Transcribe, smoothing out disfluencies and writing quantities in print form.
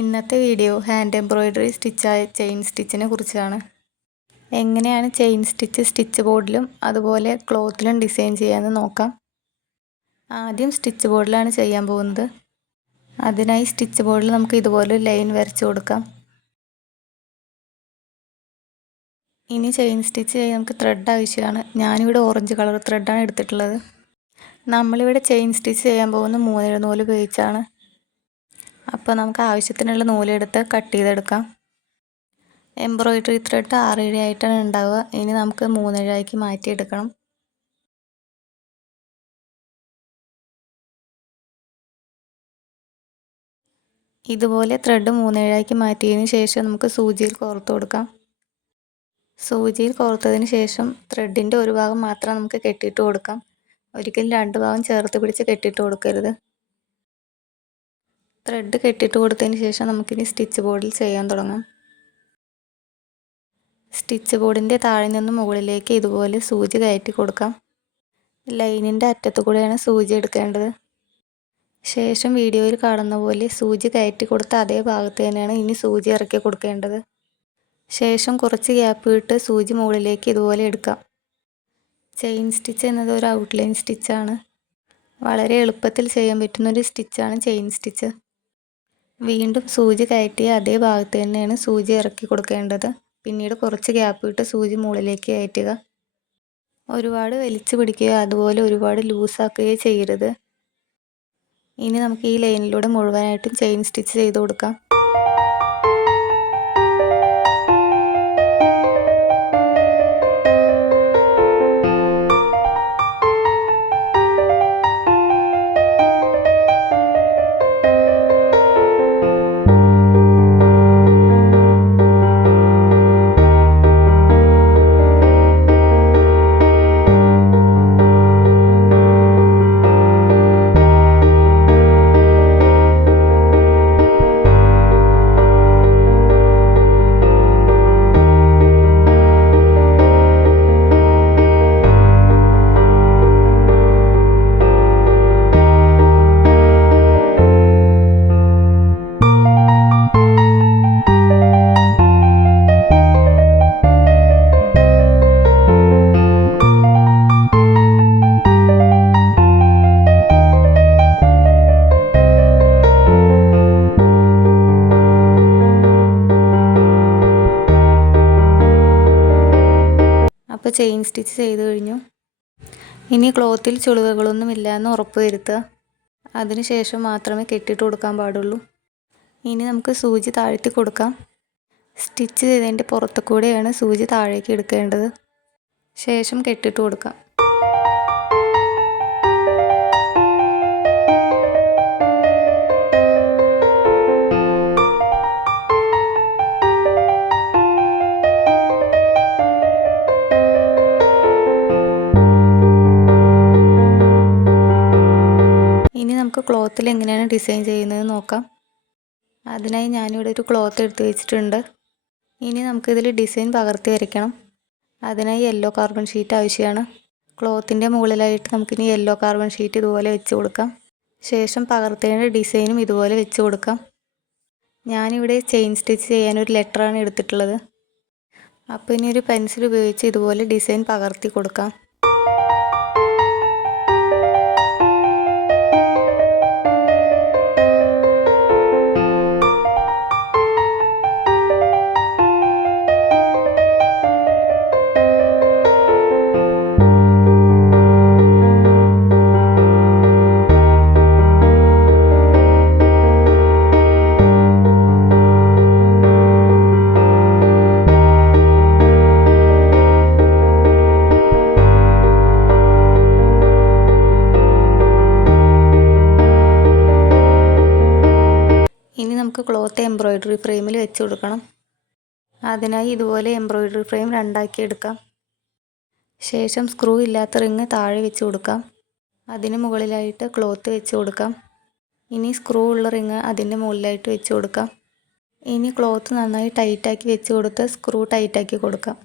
ഇന്നത്തെ video hand embroidery സ്റ്റിച്ചായ chain സ്റ്റിച്ചിനെ കുറിച്ചാണ്. എങ്ങനെയാണ് ചെയിൻ സ്റ്റിച്ച് ബോർഡിലും അതുപോലെ ക്ലോത്തിലും ഡിസൈൻ ചെയ്യാമെന്ന് നോക്കാം. ആദ്യം സ്റ്റിച്ച് ബോർഡിലാണ് ചെയ്യാൻ പോകുന്നത്. അതിനായി സ്റ്റിച്ച് ബോർഡിൽ നമുക്ക് ഇതുപോലെ ലൈൻ വരച്ചു കൊടുക്കാം. ഇനി ചെയിൻ സ്റ്റിച്ച് ചെയ്യാൻ നമുക്ക് ത്രെഡ് ആവശ്യമാണ്. ഞാനിവിടെ ഓറഞ്ച് കളർ ത്രെഡാണ് എടുത്തിട്ടുള്ളത്. നമ്മളിവിടെ ചെയിൻ സ്റ്റിച്ച് ചെയ്യാൻ പോകുന്ന 3 നൂല് ഉപയോഗിച്ചാണ്. അപ്പോൾ നമുക്ക് ആവശ്യത്തിനുള്ള നൂലെടുത്ത് കട്ട് ചെയ്തെടുക്കാം. എംബ്രോയ്ഡറി ത്രെഡ് 6 ആയിട്ടാണ് ഉണ്ടാവുക. ഇനി നമുക്ക് 3 ആക്കി മാറ്റിയെടുക്കണം. ഇതുപോലെ ത്രെഡ് 3 ആക്കി മാറ്റിയതിന് ശേഷം നമുക്ക് സൂചിയിൽ കോർത്ത് കൊടുക്കാം. സൂചിയിൽ കോർത്തതിന് ശേഷം ത്രെഡിൻ്റെ ഒരു ഭാഗം മാത്രം നമുക്ക് കെട്ടിയിട്ട് കൊടുക്കാം. ഒരിക്കലും 2 ഭാഗം ചേർത്ത് പിടിച്ച് കെട്ടിയിട്ട് കൊടുക്കരുത്. ത്രെഡ് കെട്ടിയിട്ട് കൊടുത്തതിന് ശേഷം നമുക്കിനി സ്റ്റിച്ച് ബോർഡിൽ ചെയ്യാൻ തുടങ്ങാം. സ്റ്റിച്ച് ബോർഡിൻ്റെ താഴെ നിന്ന് മുകളിലേക്ക് ഇതുപോലെ സൂചി കയറ്റി കൊടുക്കാം. ലൈനിൻ്റെ അറ്റത്തു കൂടെയാണ് സൂചി എടുക്കേണ്ടത്. ശേഷം വീഡിയോയിൽ കാണുന്ന പോലെ സൂചി കയറ്റി കൊടുത്ത അതേ ഭാഗത്ത് തന്നെയാണ് ഇനി സൂചി ഇറക്കി കൊടുക്കേണ്ടത്. ശേഷം കുറച്ച് ഗ്യാപ്പ് വിട്ട് സൂചി മുകളിലേക്ക് ഇതുപോലെ എടുക്കാം. ചെയിൻ സ്റ്റിച്ച് എന്നത് ഒരു ഔട്ട്ലൈൻ സ്റ്റിച്ചാണ്. വളരെ എളുപ്പത്തിൽ ചെയ്യാൻ പറ്റുന്നൊരു സ്റ്റിച്ചാണ് ചെയിൻ സ്റ്റിച്ച്. വീണ്ടും സൂചി കയറ്റിയ അതേ ഭാഗത്ത് തന്നെയാണ് സൂചി ഇറക്കി കൊടുക്കേണ്ടത്. പിന്നീട് കുറച്ച് ഗ്യാപ്പ് വിട്ട് സൂചി മുകളിലേക്ക് കയറ്റുക. ഒരുപാട് വലിച്ചു പിടിക്കുകയോ അതുപോലെ ഒരുപാട് ലൂസാക്കുകയോ ചെയ്യരുത്. ഇനി നമുക്ക് ഈ ലൈനിലൂടെ മുഴുവനായിട്ടും ചെയിൻ സ്റ്റിച്ച് ചെയ്ത് കൊടുക്കാം. അപ്പോൾ ചെയിൻ സ്റ്റിച്ച് ചെയ്ത് കഴിഞ്ഞു. ഇനി ക്ലോത്തിൽ ചുളിവുകളൊന്നുമില്ല എന്ന് ഉറപ്പ് വരുത്തുക. അതിനുശേഷം മാത്രമേ കെട്ടിയിട്ട് കൊടുക്കാൻ പാടുള്ളൂ. ഇനി നമുക്ക് സൂചി താഴ്ത്തി കൊടുക്കാം. സ്റ്റിച്ച് ചെയ്തതിൻ്റെ പുറത്തു കൂടെയാണ് സൂചി താഴേക്ക് എടുക്കേണ്ടത്. ശേഷം കെട്ടിയിട്ട് കൊടുക്കാം. നമുക്ക് ക്ലോത്തിൽ എങ്ങനെയാണ് ഡിസൈൻ ചെയ്യുന്നത് നോക്കാം. അതിനായി ഞാനിവിടെ ഒരു ക്ലോത്ത് എടുത്ത് വെച്ചിട്ടുണ്ട്. ഇനി നമുക്കിതിൽ ഡിസൈൻ പകർത്തി വരയ്ക്കണം. അതിനായി യെല്ലോ കാർബൺ ഷീറ്റ് ആവശ്യമാണ്. ക്ലോത്തിൻ്റെ മുകളിലായിട്ട് നമുക്കിനി യെല്ലോ കാർബൺ ഷീറ്റ് ഇതുപോലെ വെച്ച് കൊടുക്കാം. ശേഷം പകർത്തേണ്ട ഡിസൈനും ഇതുപോലെ വെച്ച് കൊടുക്കാം. ഞാനിവിടെ ചെയിൻ സ്റ്റിച്ച് ചെയ്യാൻ ഒരു ലെറ്ററാണ് എടുത്തിട്ടുള്ളത്. അപ്പോൾ ഇനി ഒരു പെൻസിൽ ഉപയോഗിച്ച് ഇതുപോലെ ഡിസൈൻ പകർത്തി കൊടുക്കാം. ഇനി നമുക്ക് ക്ലോത്ത് എംബ്രോയ്ഡറി ഫ്രെയിമിൽ വെച്ച് കൊടുക്കണം. അതിനായി ഇതുപോലെ എംബ്രോയ്ഡറി ഫ്രെയിം 2 ആക്കി എടുക്കാം. ശേഷം സ്ക്രൂ ഇല്ലാത്ത റിങ് താഴെ വെച്ച് കൊടുക്കാം. അതിന് മുകളിലായിട്ട് ക്ലോത്ത് വെച്ച് കൊടുക്കാം. ഇനി സ്ക്രൂ ഉള്ള റിങ് അതിൻ്റെ മുകളിലായിട്ട് വെച്ച് കൊടുക്കാം. ഇനി ക്ലോത്ത് നന്നായി ടൈറ്റാക്കി വെച്ച് കൊടുത്ത് സ്ക്രൂ ടൈറ്റാക്കി കൊടുക്കാം.